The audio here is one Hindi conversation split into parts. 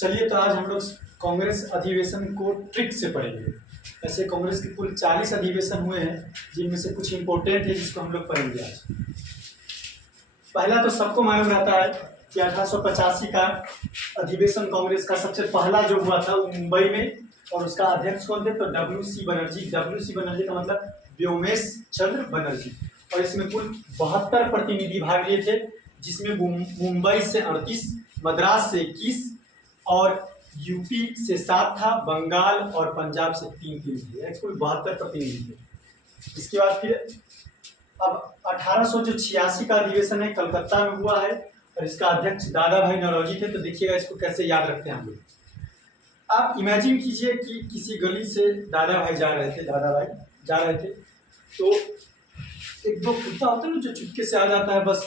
चलिए तो आज हम लोग कांग्रेस अधिवेशन को ट्रिक से पढ़ेंगे। ऐसे कांग्रेस के कुल 40 अधिवेशन हुए हैं, जिनमें से कुछ इंपॉर्टेंट है जिसको हम लोग पढ़ेंगे आज। पहला तो सबको मालूम रहता है कि 1885 का अधिवेशन कांग्रेस का सबसे पहला जो हुआ था वो मुंबई में, और उसका अध्यक्ष कौन थे? तो W C Banerjee. W C Banerjee का मतलब व्योमेश चंद्र बनर्जी। और इसमें कुल 72 प्रतिनिधि भाग लिए थे, जिसमें मुंबई से 38, मद्रास से 21 और यूपी से 7 था, बंगाल और पंजाब से 3 थे। कुल 72 प्रतिनिधि थे। इसके बाद फिर अब 1886 का अधिवेशन है, कलकत्ता में हुआ है, और इसका अध्यक्ष दादा भाई नौरोजी थे। तो देखिएगा इसको कैसे याद रखते हैं हम लोग। आप इमेजिन कीजिए कि किसी गली से दादा भाई जा रहे थे, तो एक दो कुत्ता होता है ना जो चुपके से आ जाता है बस,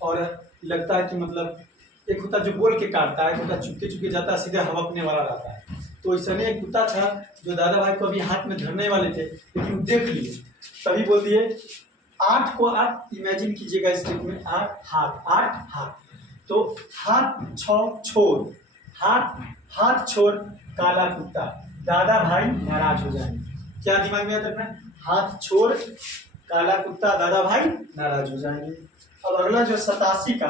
और लगता है कि मतलब एक कुत्ता जो बोल के काटता है, कुत्ता चुपके चुपके जाता है, सीधे हवकने वाला रहता है। तो ऐसा एक कुत्ता था जो दादा भाई को अभी हाथ में धरने वाले थे, लेकिन देख लिए, तभी बोल दिए 8 को 8। इमेजिन कीजिएगा इस ट्रिक में 8 हाथ। तो हाथ छोड़, हाथ छोड़ काला कुत्ता, दादा भाई नाराज हो जाएंगे। क्या दिमाग में याद रखना है? हाथ छोड़ काला कुत्ता, दादा भाई नाराज हो जाएंगे। अब अगला जो 87 का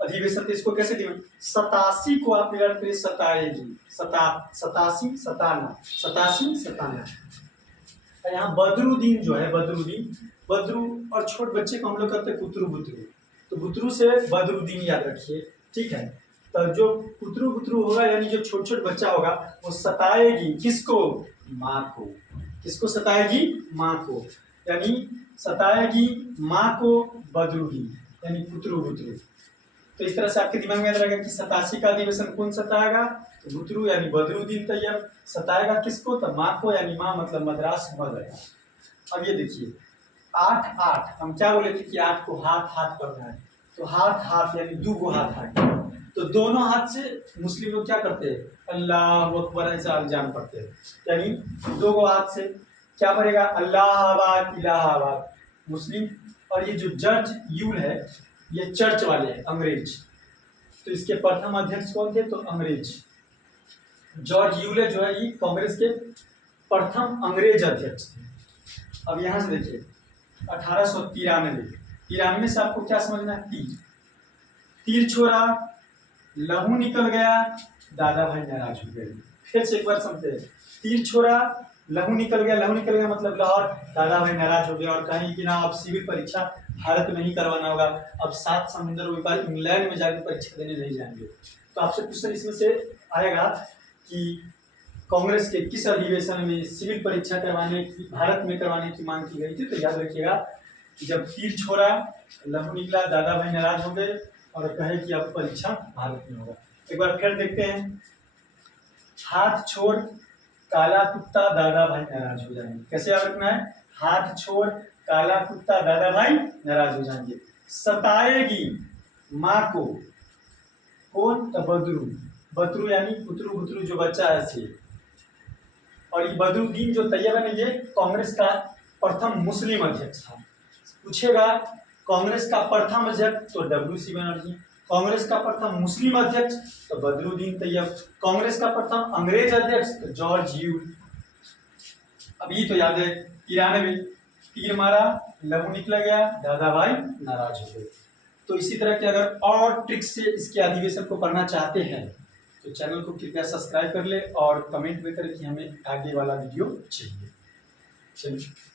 अधिवेशन, तो इसको कैसे दिमाग? 87 को आप याद करिए, सताएगी, 87 सताना। यहाँ बदरुद्दीन जो है, बदरू और छोट बच्चे को हम लोग कहते हैं कुतरू बुतरू, तो बुतरू से बदरुद्दीन याद रखिए, ठीक है। तो जो कुतरू बुतरू होगा, यानी जो छोट छोट बच्चा होगा, वो सताएगी किसको? माँ को। किसको सताएगी? माँ को। यानी सताएगी माँ को बदरुद्दीन, यानी कुतरू बुतरू। तो इस तरह से आपके दिमाग में याद रहेगा कि 87 का अधिवेशन कौन सताएगा? तो बुतरू यानी बदरुद्दीन तैयब। सताएगा किसको? तो माँ को, यानी माँ मतलब मद्रास मदर। अब ये देखिए 8 हम क्या बोले थे कि 8 को हाथ करना है, तो हाथ यानी 2 हाथ है। तो दोनों हाथ से मुस्लिम लोग क्या करते हैं? अल्लाह अकबर ऐसा अजान पढ़ते हैं, यानी 2 हाथ से क्या पढ़ेगा? अल्लाहाबाद इलाहाबाद मुस्लिम। और ये जो जॉर्ज यूल है, ये चर्च वाले हैं, अंग्रेज। तो इसके प्रथम अध्यक्ष कौन थे? तो अंग्रेज जॉर्ज यूले जो है, ये कांग्रेस के प्रथम अंग्रेज अध्यक्ष थे। अब यहां से देखिए 1893 से आपको क्या समझना है? तीर छोड़ा, लहू निकल गया, दादा भाई नाराज हो गए। फिर से एक बार समझते हैं। तीर छोड़ा, लहू निकल गया मतलब लाहौर, दादा भाई नाराज हो गए और कहेंगे कि ना अब सिविल परीक्षा भारत में ही करवाना होगा, अब 7 समुद्र के पार इंग्लैंड में जाकर परीक्षा देने नहीं जाएंगे। तो आपसे क्वेश्चन इसमें से आएगा कि कांग्रेस के किस अधिवेशन में सिविल परीक्षा करवाने की, भारत में करवाने की मांग की गई थी? तो याद रखिएगा कि जब तीर छोड़ा, लहू निकला, दादा भाई नाराज हो गए और कहे कि अब परीक्षा भारत में होगा। एक बार फिर देखते हैं। हाथ छोड़ काला कुत्ता, दादा भाई नाराज हो जाएंगे। कैसे याद रखना है? हाथ छोड़ काला कुत्ता, दादा भाई नाराज हो जाएंगे। सताएगी माँ को कौन? तो बदरू यानी कुतरू बुतरू जो बच्चा है से। और ये बदरुद्दीन जो तैयब है, ये कांग्रेस का प्रथम मुस्लिम अध्यक्ष था। पूछेगा कांग्रेस का प्रथम अध्यक्ष तो डब्ल्यू.सी. बनर्जी, कांग्रेस का प्रथम मुस्लिम अध्यक्ष तो बदरुद्दीन तैयब, कांग्रेस का प्रथम अंग्रेज अध्यक्ष तो जॉर्ज यूल। अब ये तो याद है 93 तीर मारा, लहू निकल गया, दादा भाई नाराज हो गए। तो इसी तरह के अगर और ट्रिक से इसके अधिवेशन को पढ़ना चाहते हैं तो चैनल को कृपया सब्सक्राइब कर ले और कमेंट में करें कि हमें आगे वाला वीडियो चाहिए। चलिए।